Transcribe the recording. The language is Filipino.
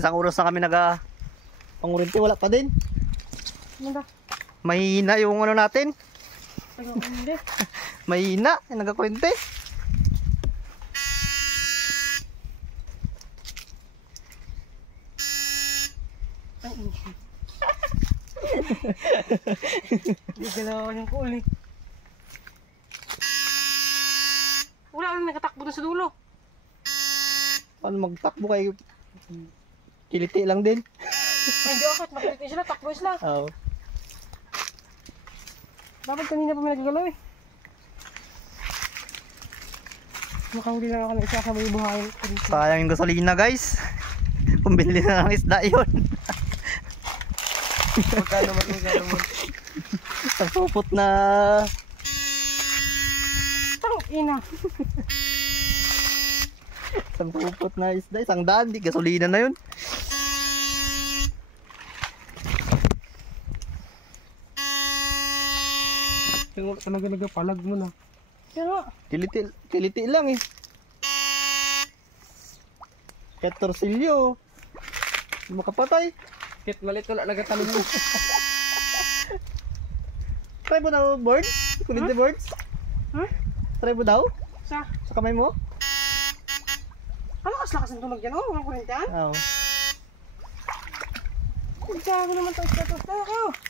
Isang oras na kami pangurinti, wala pa din. Manda. Mahina yung ano natin. Hindi. Mahina, nagkakurinti. Hindi galaw yung kuul eh. Wala kang nakatakbo na sa dulo. Paano magtakbo kayo? Kiliti lang din. Ay, hindi ako. Makiliti sila. Takbo sila. Oo. Dapat kanina pa may nagagalaw eh. Makahuli lang ako ng isa sa may buhayin. Sayang yung gasolina guys. Pumili na ng isda yun. Magkano man. Ang supot na. Tang ina. Isang supot na isda. 100, di gasolina na yun. Tingnan ka nagapalag mo na. Pero Kiliti lang eh. Kahit torsilyo. Makapatay. kit malit wala nagatalon mo. Try mo na boards? Kulinti boards? Ha? Try mo daw? Sa Kamay mo? lakas-lakas ng tunog yan oh. Mga kurintihan. Oo. Kung mo naman ito. Ako.